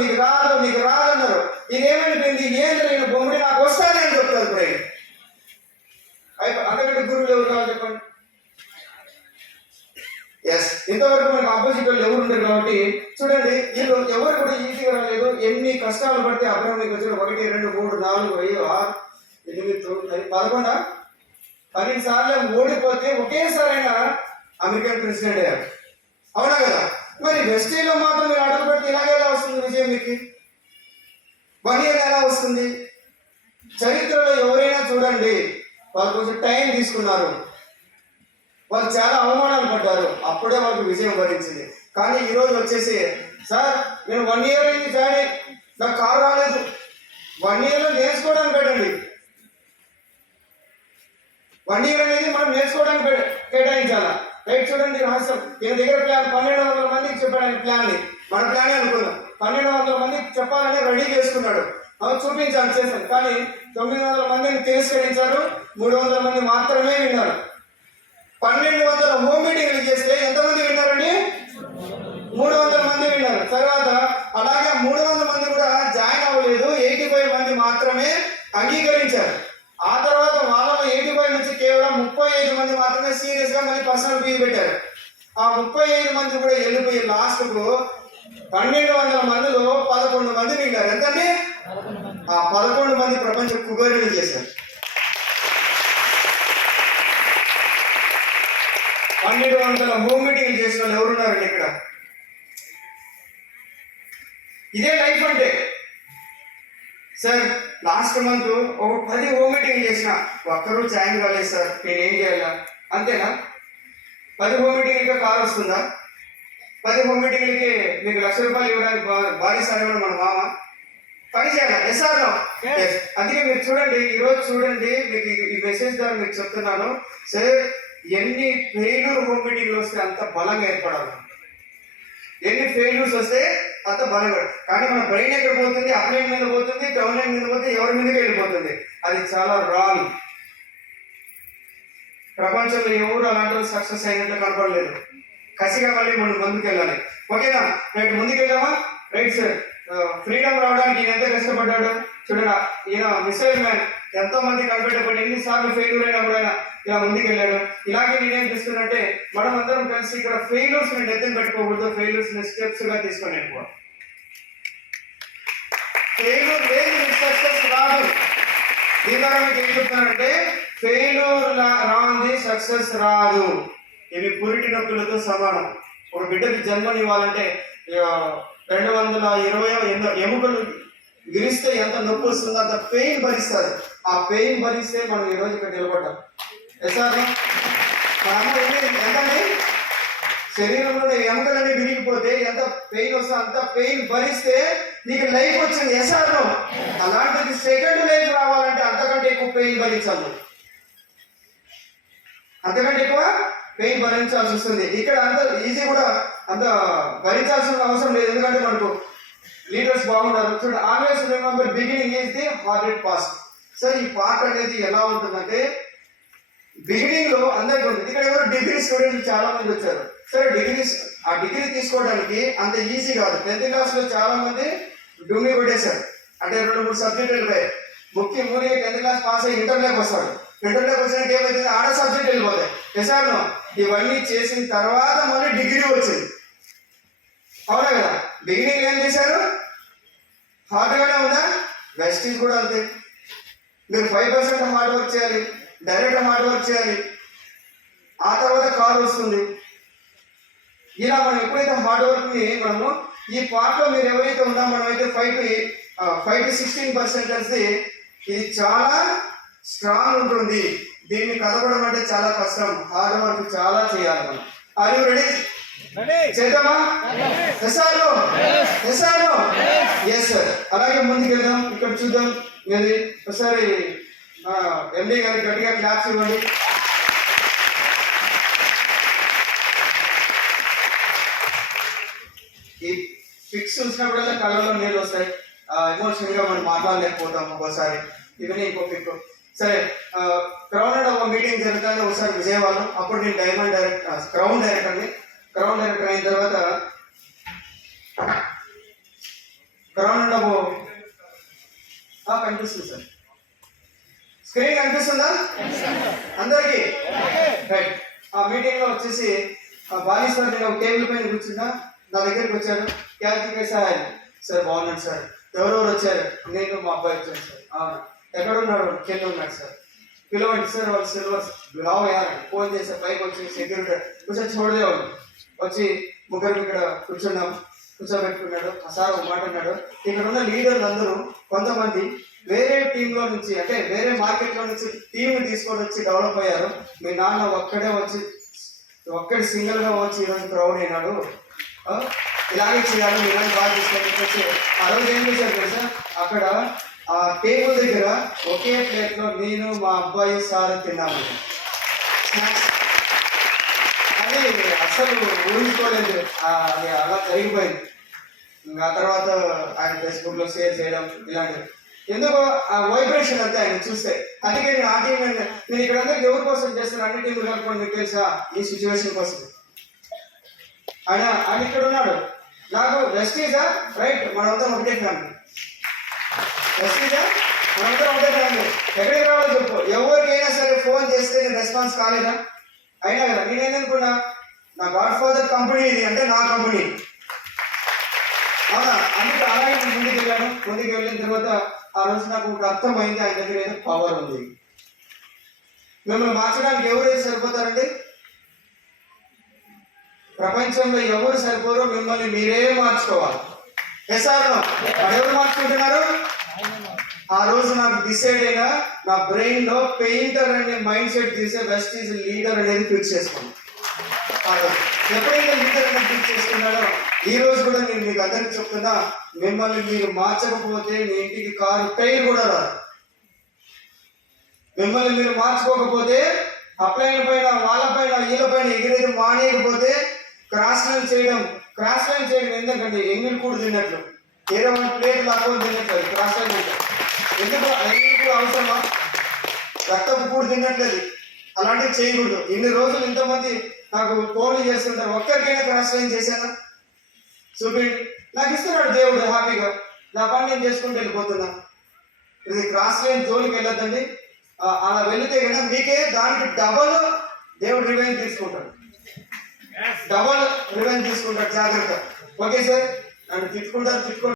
నీకు రాదు నీకు రాదన్నారు. ఇదేమైపోయింది, ఏం జరిగిన బొమ్మడి నాకు వస్తానే అని చెప్తారు బ్రెయిన్. అంతకంటే గురువులు ఎవరు కావాలి చెప్పండి? ఎస్, ఇంతవరకు మనకు ఆపోజిట్ వాళ్ళు ఎవరు ఉండరు కాబట్టి చూడండి, వీళ్ళు ఎవరు కూడా ఈజీగా రాలేదు. ఎన్ని కష్టాలు పడితే అబ్రహాంకి వచ్చిన 1 2 3 4 5 6 8 9 10 12 సార్లు ఓడిపోతే ఒకేసారైనా అమెరికన్ ప్రెసిడెంట్ అయ్యారు. అవునా కదా? మరి వెస్టీలో మాత్రం మీరు అడుగు పెడితే ఇలాగే ఎలా వస్తుంది విజయం? మీకు 1 year ఎలా వస్తుంది? చరిత్రలో ఎవరైనా చూడండి, వాళ్ళు కొంచెం టైం తీసుకున్నారు, వాళ్ళు చాలా అవమానాలు పడ్డారు, అప్పుడే వాళ్ళకి విజయం వరించింది. కానీ ఈరోజు వచ్చేసి, సార్ నేను 1 year అయింది జాయిన్, నాకు కారు రాలేదు. 1 yearలో నేర్చుకోవడానికి పెట్టండి. 1 year అనేది మనం నేర్చుకోవడానికి కేటాయించాలా? రైట్, చూడండి రహస్యం. ఈయన దగ్గర ప్లాన్ 1200 మందికి చెప్పాడు. ఆయన ప్లాన్ని మన ప్లానే అనుకుందాం. 1200 మందికి చెప్పాలని రెడీ చేసుకున్నాడు. చూపించాను, చేశాను. కానీ 900 మందిని తిరస్కరించారు. 300 మంది మాత్రమే విన్నారు. 1200 హోమ్ మీటింగ్లు చేస్తే ఎంతమంది విన్నారండి? 300 మంది విన్నారు. తర్వాత అలాగే 300 మంది కూడా జాయిన్ అవ్వలేదు. 85 మంది మాత్రమే అంగీకరించారు. ఆ తర్వాత వాళ్ళలో 85 నుంచి కేవలం 35 మంది మాత్రమే సీరియస్ గా మళ్ళీ పర్సనల్ ఫీ పెట్టారు. ఆ 35 మంది కూడా వెళ్ళిపోయి లాస్ట్ కు 1200 మందిలో 11 మంది మిగిలారు. ఎంతండి? ఆ 11 మంది ప్రపంచ కుబేరులు చేశారు. 1200 హోమ్ మీటింగ్ చేసిన వాళ్ళు ఎవరున్నారండి ఇక్కడ? ఇదే లైఫ్ అంటే. సార్ లాస్ట్ మంత్ ఒక 10 హోమ్ మీటింగ్ చేసిన, ఒక్కరూ జాయిన్ కాలేదు సార్, నేనేం చేయాలా? అంతేనా? 10 హోమ్ మీటింగ్లకి కారు వస్తుందా? 10 హోమ్ మీటింగ్లకి మీకు ₹1,00,000 ఇవ్వడానికి భారీసారేమో మన మామ పని చేయాలి. ఎస్ఆర్లో. అందుకే మీరు చూడండి, ఈరోజు చూడండి, మీకు ఈ మెసేజ్ ద్వారా మీకు చెప్తున్నాను. సార్ ఎన్ని ఫెయిల్యూర్ హోమ్ మీటింగ్లు వస్తే అంత బలంగా ఏర్పడాలి. ఎన్ని ఫెయిల్యూర్స్ వస్తే అంత బలంగా. కానీ మన బ్రెయిన్ ఎక్కడ పోతుంది? అప్లైన్ మీద పోతుంది, డౌన్ లైన్ మీద పోతుంది, ఎవరి మీదకి వెళ్ళిపోతుంది. అది చాలా రాంగ్. ప్రపంచంలో ఎవరు అలాంటి సక్సెస్ అయినట్లు కనపడలేదు. కసిగా మళ్ళీ మనం ముందుకు వెళ్ళాలి. ఓకేనా? రైట్, ముందుకు వెళ్దామా? రైట్ సార్, ఫ్రీడమ్ రావడానికి ఈయన ఎంత కష్టపడ్డాడు చూడండి. ఈయన మిసైల్ మ్యాన్, ఎంతో మంది కనిపెట్టబడి ఎన్నిసార్లు ఫెయిల్యూర్ అయినా కూడా ఇలా ముందుకు వెళ్ళాడు. ఇలాగే నేనేం తీసుకున్నట్టే మనం అందరం కలిసి ఇక్కడ ఫెయిల్యూర్స్ ని ఎత్తుని పెట్టుకోకూడదు, ఫెయిల్యూర్స్ ని స్టెప్స్ గా తీసుకొని వెళ్ళిపోవాలి. ఫెయిల్యూర్ లేదు, సక్సెస్ రాదు. దీని ద్వారా మీకు ఏం చెప్తానంటే, ఫెయిల్యూర్ రాంది సక్సెస్ రాదు. ఇవి పురిటి నొప్పులతో సమానం. ఒక బిడ్డకి జన్మనివ్వాలంటే 220 ఎముకలు విరిస్తే ఎంత నొప్పి వస్తుందో అంత పెయిన్ భరిస్తారు. ఆ పెయిన్ భరిస్తే మనం ఈరోజు ఇక్కడ నిలబడ్డాం. ఎస్ఆర్ మన అమ్మ ఎంతండి? శరీరంలో ఎముకలన్నీ విరిగిపోతే ఎంత పెయిన్ వస్తుందో అంత పెయిన్ భరిస్తే నీకు లైఫ్ వచ్చింది. ఎస్ఆర్ అలాంటిది సెకండ్ లైఫ్ రావాలంటే అంతకంటే ఎక్కువ పెయిన్ భరించాలి, అంతకంటే ఎక్కువ పెయిన్ భరించాల్సి వస్తుంది. ఇక్కడ అంత ఈజీ కూడా అంత భరించాల్సిన అవసరం లేదు, ఎందుకంటే మనకు లీడర్స్ బాగున్నారు. చూడండి, always remember beginning is the hardest part. Sir ఈ పార్ట్ అనేది ఎలా ఉంటుందంటే, బిగినింగ్ లో అందరికీ ఉంటుంది. ఇక్కడ ఎవరు డిగ్రీ స్టూడెంట్స్ చాలా మంది వచ్చారు. సరే ఆ డిగ్రీ తీసుకోవడానికి అంత ఈజీ కాదు. 10th క్లాస్ లో చాలా మంది డుమ్మి కొట్టేశారు. అంటే 2-3 సబ్జెక్టులు పోయాయి. ముఖ్యం 10th క్లాస్ పాస్ అయ్యి ఇంటర్లోకి వస్తాడు. ఇంటర్లోకి వచ్చినట్టు ఏమైతుంది? ఆడ సబ్జెక్ట్ వెళ్ళిపోతాయి. ఎసార్ను ఇవన్నీ చేసిన తర్వాత మళ్ళీ డిగ్రీ వచ్చింది. అవునా కదా? బిగినింగ్ ఏం చేశారు? హార్డ్గానే ఉందా? వెస్టీజ్ కూడా అంతే. మీరు 5% హార్డ్ వర్క్ చేయాలి, డైరెక్ట్ హార్డ్ వర్క్ చేయాలి, ఆ తర్వాత కార్ వస్తుంది. ఇలా మనం ఎప్పుడైతే హార్డ్ వర్క్ని మనము ఈ పార్ట్లో మీరు ఎవరైతే ఉన్నామో మనమైతే 5 to 16% ఇది చాలా స్ట్రాంగ్ ఉంటుంది. దీన్ని కదపడం అంటే చాలా కష్టం. హార్డ్ వర్క్ చాలా చేయాలి మనం. Are you ready? చేద్దామా? Yes sir. అలాగే ముందుకు వెళ్దాం. ఇక్కడ చూద్దాం. ఇది ఒకసారి ఎండి గారికి గట్టిగా క్లాప్స్ ఇవ్వండి. ఈ ఫిక్స్ చూసినప్పుడల్లా కళ్ళలో నీళ్ళు వస్తాయి. ఎమోషనల్ గా మనం మాట్లాడలేకపోతాం ఒక్కోసారి. ఇవన్నీ ఇంకో ఫిక్. సరే, క్రౌన్ ఒక మీటింగ్ జరుగుతుంది ఒకసారి విజయవాడలో. అప్పుడు నేను క్రౌన్ డైరెక్టర్ అయిన తర్వాత కనిపిస్తుంది సార్? స్క్రీన్ కనిపిస్తుందా అందరికి? రైట్. ఆ మీటింగ్ లో వచ్చేసి బాలి సార్ నేను ఒక టేబుల్ పైన కూర్చున్నా, నా దగ్గరికి వచ్చాడు. క్యాల్కి సార్ సార్ బాగున్నాడు సార్. ఎవరెవరు వచ్చారు? నేను మా అబ్బాయి వచ్చాను సార్. అవును, ఎక్కడ ఉన్నాడు? కింద ఉన్నాడు సార్. పిలవండి సార్. వాళ్ళు సిల్వర్ రావు అయ్యారు. ఫోన్ చేసే పైకి వచ్చి సెక్యూరిటీ కొంచెం చూడలేవాడు. వచ్చి ముగ్గురు ఇక్కడ కూర్చున్నాం, కూర్చోబెట్టుకున్నాడు. ఆ సార్ ఒక మాట అన్నాడు, ఇక్కడ ఉన్న లీడర్లు అందరూ కొంతమంది వేరే టీంలో నుంచి అంటే వేరే మార్కెట్లో నుంచి టీంని తీసుకొని వచ్చి డెవలప్ అయ్యారు. మీ నాన్న ఒక్కడి సింగిల్ గా వచ్చి ఈరోజు ప్రౌడ్ అయినాడు. ఇలాగే చేయాలి, ఇలాంటి బాగా తీసుకొని వచ్చి ఆ రోజు ఏం చేశారు తెలుసా? అక్కడ ఆ టేబుల్ దగ్గర ఒకే ప్లేట్ లో నేను మా అబ్బాయి సార్ తిన్నాము. అది అసలు ఊహించుకోలేదు. అది అలా జరిగిపోయింది. ఆ తర్వాత ఆయన ఫేస్బుక్ లో షేర్ చేయడం ఇలాంటివి. ఎందుకో ఆ వైబ్రేషన్ అంతే ఆయన చూస్తే. అందుకే నేను ఆ టీం నేను ఇక్కడ అందరికి ఎవరి కోసం చేస్తాను, అన్ని టీంలు కలుపుకొని మీకు తెలుసా ఈ సిచ్యువేషన్ కోసం. ఆయన ఇక్కడ ఉన్నాడు. నాకు వెస్టీజా రైట్, మనంతా ఒకటే ఫ్యామిలీ. వెస్టీజా మనంతా ఒకటే ఫ్యామిలీ. ఎక్కడికి రావాలో చెప్పు. ఎవరికైనా సరే ఫోన్ చేస్తే నేను రెస్పాన్స్ కాలేదా? అయినా కదా నేనేందనుకున్నా, నా గాడ్ ఫాదర్ కంపెనీ ఇది అంటే నా కంపెనీ. అవునా? అందుకే అలాగే నేను ముందుకు వెళ్ళాను. ముందుకు వెళ్ళిన తర్వాత ఆ రోజు నాకు ఒక అర్థమైంది, ఆయన దగ్గర ఏదో పవర్ ఉంది. మిమ్మల్ని మార్చడానికి ఎవరైతే సరిపోతారండి? ప్రపంచంలో ఎవరు సరిపోరో, మిమ్మల్ని మీరే మార్చుకోవాలి. ఎస్ఆర్లో ఎవరు మార్చుకుంటున్నారు? ఆ రోజు నాకు డిసైడ్ అయినా నా బ్రెయిన్ లో పెయింటర్ అనే మైండ్ సెట్ తీసే వెస్ట్ ఈజ్ లీడర్ అనేది ఫిక్స్ చేసుకున్నాను. ఎప్పుడైతే లీడర్ అనేది ఫిక్స్ చేసుకున్నాడో ఈ రోజు కూడా నేను మీకు అందరికి చెప్తున్నా, మిమ్మల్ని మీరు మార్చకపోతే మీ ఇంటికి కారు టైర్ కూడా రాదు. మిమ్మల్ని మీరు మార్చుకోకపోతే అప్లైన్ పైన వాళ్ళపైన వీళ్ళపైన ఎగిరేది మానేయకపోతే క్రాస్ లైన్ చేయడం ఎందుకంటే ఎంగిల్ కూడా తిన్నట్లు 20 ప్లేట్లు అక్కడ తిన్నట్లేదు. క్రాస్ లైన్ అంటే ఎందుకు? ఎంగిల్ కూడా అవసరమా? రక్తపు కూడా తిన్నట్లేదు. అలాంటివి చేయకూడదు. ఇన్ని రోజులు ఇంతమంది నాకు ఫోన్లు చేస్తుంటారు, ఒక్కరికైనా క్రాస్ లైన్ చేశానా? చూపిండి. నాకు ఇస్తున్నాడు దేవుడు హ్యాపీగా, నా పని నేను చేసుకుంటూ వెళ్ళిపోతున్నా. ఇది క్రాస్ లైన్ జోలికి వెళ్ళొద్దండి. అలా వెళితే కనుక మీకే దానికి డబల్ దేవుడు రివెంజ్ తీసుకుంటాడు. డబల్ రివెంజ్ తీసుకుంటాడు. జాగ్రత్త. ఓకే సార్, నన్ను తిట్టుకుంటారు.